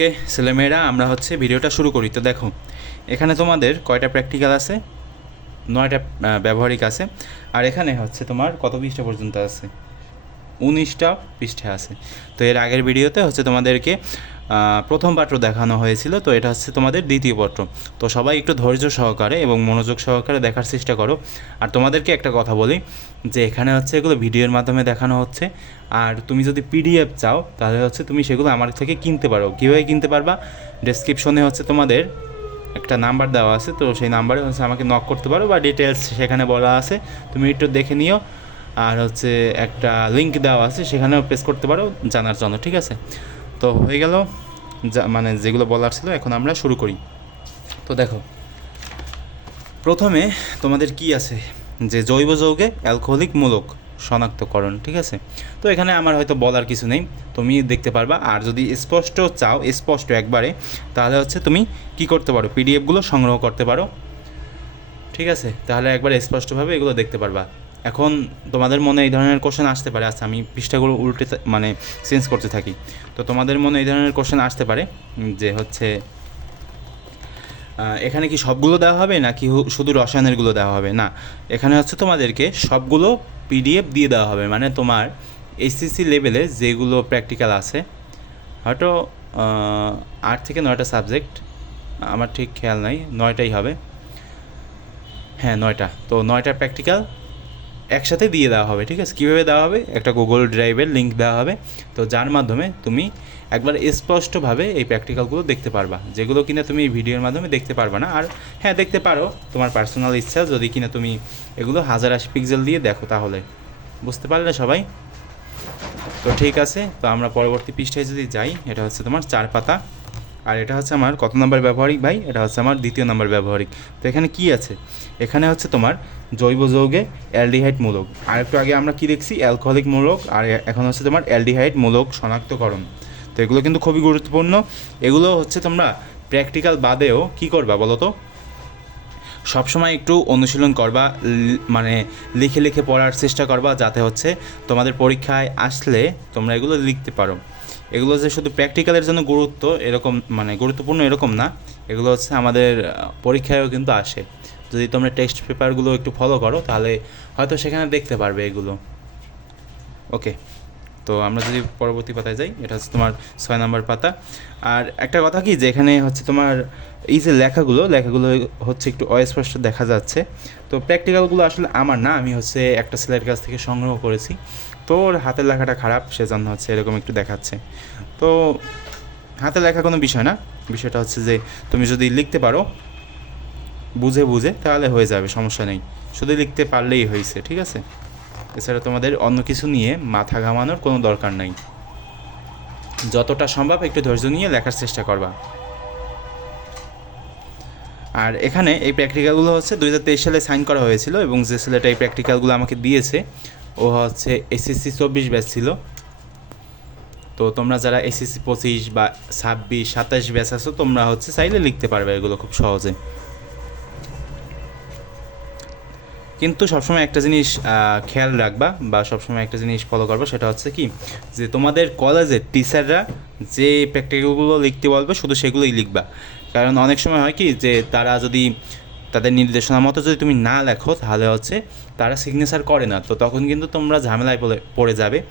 ওকে, ছেলেমেয়েরা, আমরা হচ্ছে ভিডিওটা শুরু করি। তো দেখো, এখানে তোমাদের কয়টা প্র্যাকটিক্যাল আছে? নয়টা ব্যবহারিক আছে। আর এখানে হচ্ছে তোমার কত পৃষ্ঠা পর্যন্ত আছে? উনিশটা পৃষ্ঠা আছে। তো এর আগের ভিডিওতে হচ্ছে তোমাদেরকে প্রথম পত্র দেখানো হয়েছিল, তো এটা হচ্ছে তোমাদের দ্বিতীয় পত্র। তো সবাই একটু ধৈর্য সহকারে এবং মনোযোগ সহকারে দেখার চেষ্টা করো। আর তোমাদেরকে একটা কথা বলি, যে এখানে হচ্ছে এগুলো ভিডিওর মাধ্যমে দেখানো হচ্ছে। আর তুমি যদি পিডিএফ চাও, তাহলে হচ্ছে তুমি সেগুলো আমার থেকে কিনতে পারো। কীভাবে কিনতে পারবা? ডেসক্রিপশনে হচ্ছে তোমাদের একটা নাম্বার দেওয়া আছে, তো সেই নাম্বারে হচ্ছে আমাকে নক করতে পারো বা ডিটেলস সেখানে বলা আছে। তুমি একটু দেখে নিও। আর হচ্ছে একটা লিঙ্ক দেওয়া আছে, সেখানেও প্রেস করতে পারো জানার জন্য, ঠিক আছে? তো হয়ে গেল। যা মানে যেগুলো বলার ছিল, এখন আমরা শুরু করি। তো দেখো, প্রথমে তোমাদের কি আছে? যে জৈব যৌগে অ্যালকোহলিক মূলক শনাক্তকরণ, ঠিক আছে? তো এখানে আমার হয়তো বলার কিছু নেই, তুমি দেখতে পারবা। আর যদি স্পষ্ট চাও, স্পষ্ট একবারে, তাহলে হচ্ছে তুমি কি করতে পারো? পিডিএফগুলো সংগ্রহ করতে পারো। ঠিক আছে? তাহলে একবার স্পষ্টভাবে এগুলো দেখতে পারবা। এখন তোমাদের মনে এই ধরনের কোশ্চেন আসতে পারে। আচ্ছা আমি পৃষ্ঠাগুলো উল্টে মানে চেঞ্জ করতে থাকি। তো তোমাদের মনে এই ধরনের কোশ্চেন আসতে পারে যে হচ্ছে এখানে কি সবগুলো দেওয়া হবে, নাকি শুধু রসায়নেরগুলো দেওয়া হবে? না, এখানে হচ্ছে তোমাদেরকে সবগুলো পিডিএফ দিয়ে দেওয়া হবে। মানে তোমার এইচসিসি লেভেলে যেগুলো প্র্যাকটিক্যাল আছে, হয়তো আট থেকে নয়টা সাবজেক্ট আমার ঠিক খেয়াল নাই, নয়টাই হবে। হ্যাঁ নয়টা। তো নয়টা প্র্যাকটিক্যাল একসাথে দিয়ে দেওয়া হবে, ঠিক আছে? কীভাবে দেওয়া হবে? একটা গুগল ড্রাইভের লিঙ্ক দেওয়া হবে। তো যার মাধ্যমে তুমি একবার স্পষ্টভাবে এই প্র্যাকটিক্যালগুলো দেখতে পারবা। যেগুলো কিনা তুমি এই ভিডিওর মাধ্যমে দেখতে পারবা না। আর হ্যাঁ দেখতে পারো, তোমার পার্সোনাল ইচ্ছা যদি কিনা তুমি এগুলো হাজার আশি পিক্সেল দিয়ে দেখো তাহলে। বুঝতে পারলে সবাই? তো ঠিক আছে, তো আমরা পরবর্তী পৃষ্ঠায় যদি যাই, এটা হচ্ছে তোমার চার পাতা। আর এটা হচ্ছে আমার কত নাম্বার ব্যবহারিক ভাই? এটা হচ্ছে আমার দ্বিতীয় নাম্বার ব্যবহারিক। তো এখানে কি আছে? এখানে হচ্ছে তোমার জৈব যৌগে অ্যালডিহাইড মূলক। আর একটু আগে আমরা কি দেখছি? অ্যালকোহলিক মূলক আর এখন হচ্ছে তোমার অ্যালডিহাইড মূলক শনাক্তকরণ। তো এগুলো কিন্তু খুবই গুরুত্বপূর্ণ। এগুলো হচ্ছে তোমরা প্র্যাকটিক্যাল বাদেও কি করবা বলো তো সবসময় একটু অনুশীলন করবা মানে লিখে লিখে পড়ার চেষ্টা করবা যাতে হচ্ছে তোমাদের পরীক্ষায় আসলে তোমরা এগুলো লিখতে পারো। এগুলো যে শুধু প্র্যাকটিক্যালের জন্য গুরুত্ব এরকম মানে গুরুত্বপূর্ণ এরকম না, এগুলো হচ্ছে আমাদের পরীক্ষায়ও কিন্তু আসে। যদি তোমরা টেক্সট পেপারগুলো একটু ফলো করো, তাহলে হয়তো সেখানে দেখতে পারবে এগুলো। ওকে তো আমরা যদি পরবর্তী পাতায় যাই, এটা হচ্ছে তোমার ছয় নম্বর পাতা। আর একটা কথা কি যে এখানে হচ্ছে তোমার এই যে লেখাগুলো লেখাগুলো হচ্ছে একটু অস্পষ্ট দেখা যাচ্ছে। তো প্র্যাকটিক্যালগুলো আসলে আমার না, আমি হচ্ছে একটা ছেলের কাছ থেকে সংগ্রহ করেছি। তো ওর হাতের লেখাটা খারাপ, সেজন্য হচ্ছে এরকম একটু দেখাচ্ছে। তো হাতের লেখা কোনো বিষয় না। বিষয়টা হচ্ছে যে তুমি যদি লিখতে পারো, বুঝে বুঝে, তাহলে হয়ে যাবে, সমস্যা নেই। শুধু লিখতে পারলেই হয়েছে, ঠিক আছে? এছাড়া তোমাদের অন্য কিছু নিয়ে মাথা ঘামানোর কোনো দরকার নাই। যতটা সম্ভব একটু ধৈর্য নিয়ে লেখার চেষ্টা করবা। আর এখানে এই প্র্যাকটিক্যালগুলো হচ্ছে দুই হাজার তেইশ সালে সাইন করা হয়েছিল এবং যে ছেলেটা এই প্র্যাকটিক্যালগুলো আমাকে দিয়েছে, ও হচ্ছে এসএসসি চব্বিশ ব্যাচ ছিল। তো তোমরা যারা এসএসসি পঁচিশ বা ছাব্বিশ, সাতাশ ব্যাচ আছো, তোমরা হচ্ছে চাইলে লিখতে পারবে এগুলো খুব সহজে। কিন্তু সবসময় একটা জিনিস খেয়াল রাখবা বা সবসময় একটা জিনিস ফলো করবা, সেটা হচ্ছে কি, যে তোমাদের কলেজের টিচাররা যে প্র্যাকটিক্যালগুলো লিখতে বলবে, শুধু সেগুলোই লিখবা। কারণ অনেক সময় হয় কি যে তারা যদি তাদের নির্দেশনা মতো যদি তুমি না লেখো, তাহলে হচ্ছে তারা সিগনেচার করে না। তো তখন কিন্তু তোমরা ঝামেলায় পড়ে- পড়ে যাবে।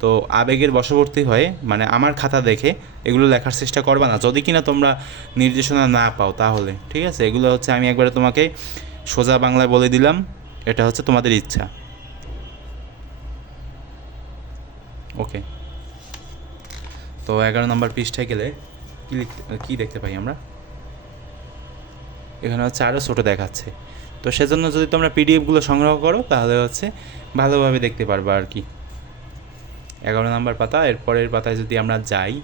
তো আবেগের বশবর্তী হয়ে মানে আমার খাতা দেখে এগুলো লেখার চেষ্টা করবা না। যদি কিনা তোমরা নির্দেশনা না পাও তাহলে, ঠিক আছে? এগুলো হচ্ছে আমি একবারে তোমাকে সোজা বাংলায় বলে দিলাম, এটা হচ্ছে তোমাদের ইচ্ছা। ওকে। তো এগারো নম্বর পৃষ্ঠায় গেলে কী লিখতে, কী দেখতে পাই আমরা? এখানে হচ্ছে আরও ছোটো দেখাচ্ছে। তো সেজন্য যদি তোমরা পিডিএফগুলো সংগ্রহ করো, তাহলে হচ্ছে ভালোভাবে দেখতে পারবে আর কি। এগারো নম্বর পাতা এরপরের পাতায় যদি আমরা যাই,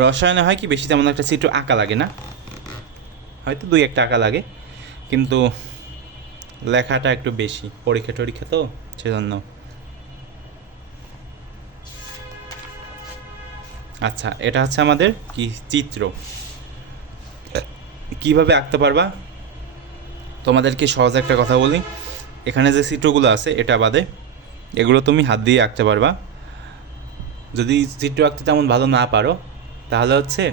রসায়নে হয় কি, বেশি তেমন একটা চিত্র আঁকা লাগে না। হয়তো দুই একটা আঁকা লাগে, কিন্তু লেখাটা একটু বেশি, পরীক্ষা টরীক্ষা তো, সেজন্য। আচ্ছা এটা হচ্ছে আমাদের কি, চিত্র। কীভাবে আঁকতে পারবা? তোমাদেরকে সহজ একটা কথা বলি। এখানে যে চিত্রগুলো আছে, এটা বাদে। এগুলো তুমি হাত দিয়ে আঁকতে পারবা। যদি চিত্র আঁকতে তেমন ভালো না পারো, তাহলে হচ্ছে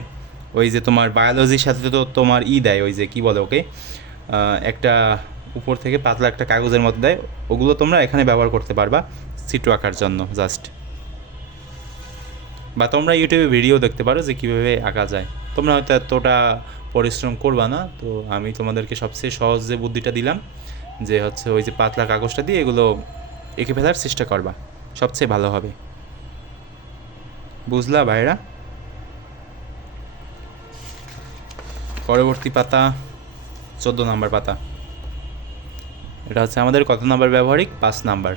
ওই যে তোমার বায়োলজির সাথে তো তোমার ই দেয়, ওই যে কী বলে ওকে? একটা উপর থেকে পাতলা একটা কাগজের মতো দেয়। ওগুলো তোমরা এখানে ব্যবহার করতে পারবা চিত্র আঁকার জন্য জাস্ট বা তোমরা ইউটিউবে ভিডিও দেখতে পারো যে কীভাবে আঁকা যায়। তোমরা হয়তো এতটা পরিশ্রম করবা না, তো আমি তোমাদেরকে সবচেয়ে সহজ যে বুদ্ধিটা দিলাম, যে হচ্ছে ওই যে পাতলা কাগজটা দিয়ে এগুলো এঁকে ফেলার চেষ্টা করবা, সবচেয়ে ভালো হবে। বুঝলা ভাইরা? পরবর্তী পাতা, চোদ্দ নাম্বার পাতা। এটা হচ্ছে আমাদের কত নাম্বার ব্যবহারিক? পাঁচ নাম্বার।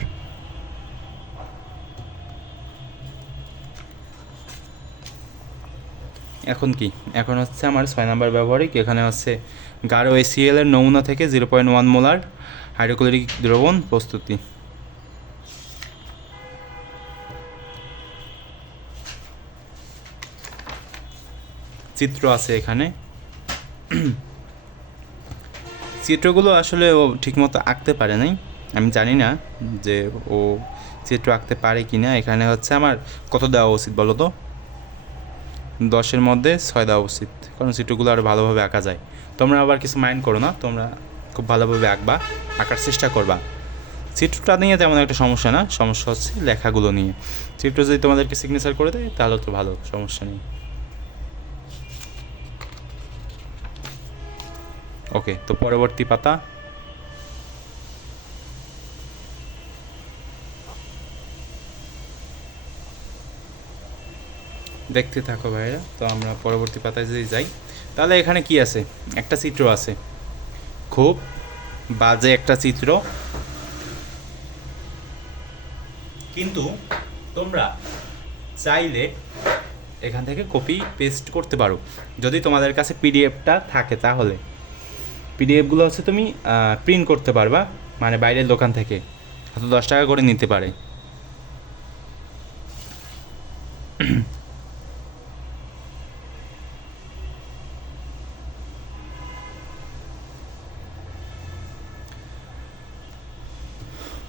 এখন কি? এখন হচ্ছে আমার ছয় নাম্বার ব্যবহারিক, এখানে হচ্ছে গাঢ় এসিএল এর নমুনা থেকে zero point one molar hydrochloric দ্রবণ প্রস্তুতি। চিত্র আছে এখানে। চিত্রগুলো আসলে ও ঠিকমতো আঁকতে পারে নাই। আমি জানি না যে ও চিত্র আঁকতে পারে কি না এখানে হচ্ছে আমার কত দেওয়া উচিত বলো তো? দশের মধ্যে ছয় দেওয়া উচিত কারণ চিত্রগুলো আরও ভালোভাবে আঁকা যায়। তোমরা আবার কিছু মাইন্ড করো না, তোমরা খুব ভালোভাবে আঁকবা, আঁকার চেষ্টা করবা। চিত্রটা নিয়ে তেমন একটা সমস্যা না, সমস্যা হচ্ছে লেখাগুলো নিয়ে। চিত্র যদি তোমাদেরকে সিগনেচার করে দেয়, তাহলে তো ভালো, সমস্যা নেই। ওকে তো পরবর্তী পাতা। দেখতে থাকো ভাইরা তো আমরা পরবর্তী পাতায় যদি যাই, তাহলে এখানে কি আছে? একটা চিত্র আছে। খুব বাজে একটা চিত্র। কিন্তু তোমরা চাইলে এখান থেকে কপি পেস্ট করতে পারো। যদি তোমাদের কাছে পিডিএফটা থাকে তাহলে। পিডিএফগুলো হচ্ছে তুমি প্রিন্ট করতে পারবা মানে বাইরের দোকান থেকে। হয়তো দশ টাকা করে নিতে পারে।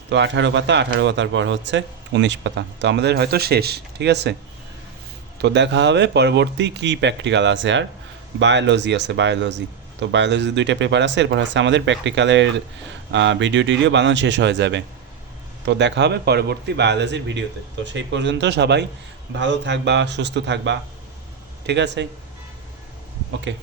তো আঠারো পাতা, আঠারো পাতার পর হচ্ছে উনিশ পাতা। তো আমাদের হয়তো শেষ, ঠিক আছে? তো দেখা হবে, পরবর্তী কি প্র্যাকটিক্যাল আছে আর? বায়োলজি আছে বায়োলজি তো বায়োলজি দুইটা পেপার আছে, এরপর হচ্ছে আমাদের প্র্যাকটিক্যালের ভিডিও টিডিও বানানো শেষ হয়ে যাবে। তো দেখা হবে পরবর্তী বায়োলজির ভিডিওতে তো সেই পর্যন্ত সবাই ভালো থাকবা, সুস্থ থাকবা, ঠিক আছে? ওকে